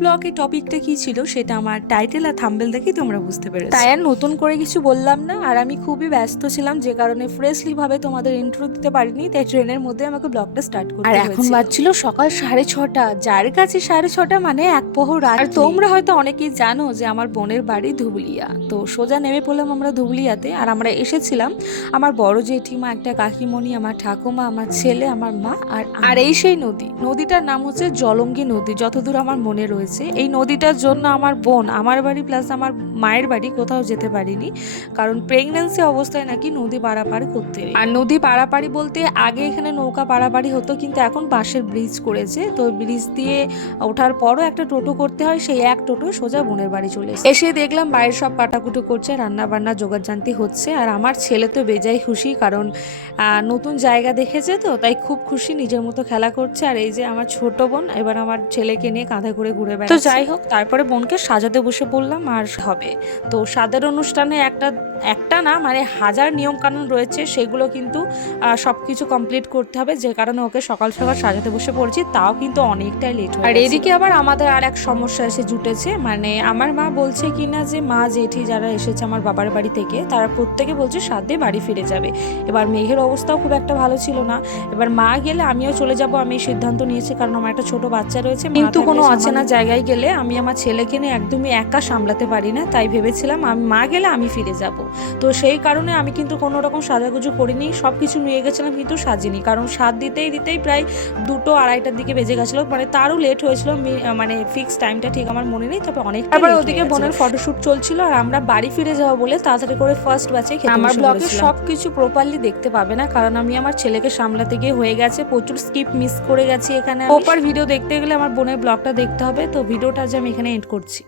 ব্লগে টপিকটা কি ছিল সেটা আমার টাইটেল আর থাম্বনেল দেখেই তোমরা বুঝতে পেরেছো। তাই আর নতুন করে কিছু বললাম না, আর আমি খুবই ব্যস্ত ছিলাম যে কারণে ফ্রেশলি ভাবে তোমাদের ইন্ট্রো দিতে পারিনি, তাই ট্রেনের মধ্যে আমাকে ব্লগটা স্টার্ট করতে হয়েছে। আর এখন বাজছিল সকাল 6:30, যার কাছে 6:30 মানে এক প্রহর রাত। আর তোমরা হয়তো অনেকেই জানো যে আমার বোনের বাড়ি ধুবুলিয়া, তো সোজা নেমে পড়লাম আমরা ধুবুলিয়াতে। আর আমরা এসেছিলাম আমার বড় জেঠিমা, একটা কাকিমণি, আমার ঠাকুমা, আমার ছেলে, আমার মা আর এই সেই নদীটার নাম হচ্ছে জলঙ্গি নদী, যতদূর আমার মনে রয়েছে। এই নদীটার জন্য আমার বোন আমার বাড়ি প্লাস আমার মায়ের বাড়ি কোথাও যেতে পারিনি, কারণ প্রেগন্যান্সি অবস্থায় নাকি নদী পারাপারি করতে নেই। আর নদী পারাপারি বলতে আগে এখানে নৌকা পারাপারি হতো, কিন্তু এখন বাঁশের ব্রিজ করেছে, তো ব্রিজ দিয়ে ওঠার পরও একটা টোটো করতে হয়, সেই এক টোটো সোজা বোনের বাড়ি চলে এসে দেখলাম বাইরের সব কাটাকুটো করছে, রান্না বান্না জোগাড়জান্তি হচ্ছে। আর আমার ছেলে তো বেজায় খুশি, কারণ নতুন জায়গা দেখেছে, তো তাই খুব খুশি, নিজের মতো খেলা করছে। আর এই যে আমার ছোট বোন এবার আমার ছেলেকে নিয়ে কাঁধে করে ঘুরে বেড়াচ্ছে। তো যাই হোক, তারপরে বোনকে সাজাতে বসে পড়লাম। আর হবে তো সাদের অনুষ্ঠানে একটা না মানে হাজার নিয়ম কানুন রয়েছে, সেগুলো কিন্তু সবকিছু কমপ্লিট করতে হবে, যে কারণে ওকে সকাল সকাল সাজাতে বসে পড়েছি, তাও কিন্তু অনেকটাই লেট হয়ে। আর এদিকে আবার আমাদের আর এক সমস্যা এসে জুটেছে, মানে আমার মা বলছে কিনা যে মা জেঠি যারা এসেছে আমার বাবার বাড়ি থেকে, তারা প্রত্যেকে বলছে 7 দিয়ে বাড়ি ফিরে যাবে। এবার মেঘের অবস্থাও খুব একটা ভালো ছিল না, এবার মা গেলে আমিও চলে যাব, আমি সিদ্ধান্ত নিয়েছি, কারণ আমার একটা ছোট বাচ্চা রয়েছে। কিন্তু কোনো অচেনা জায়গায় গেলে আমি আমার ছেলেকে নিয়ে একদমই একা সামলাতে পারি না, তাই ভেবেছিলাম আমি মা গেলে আমি ফিরে যাব। তো সেই কারণে আমি কিন্তু কোনো রকম সাজাগুজু করিনি, সব কিছু নিয়ে গেছিলাম কিন্তু সাজিনি, কারণ সাজ দিতেই প্রায় 2-2-2:30টার দিকে বেজে গেছিলো, মানে তারও লেট হয়েছিল, মানে ফিক্স টাইমটা ঠিক আমার মনে নেই, তবে অনেক। তারপরে ওদিকে বোনের ফটোশুট চলছিল, আর আমরা বাড়ি ফিরে যাবো বলে তাড়াতাড়ি করে ফার্স্ট বাসে খেতে। আমার ব্লগে সবকিছু প্রপারলি দেখতে পাবে না, কারণ আমি আমার ছেলেকে সামলাতে গিয়ে হয়ে গেছে প্রচুর স্কিপ মিস করে গেছি। এখানে প্রপার ভিডিও দেখতে গেলে আমার বোনের ব্লগটা দেখতে হবে, তো ভিডিওটা আজ আমি এখানে এন্ড করছি।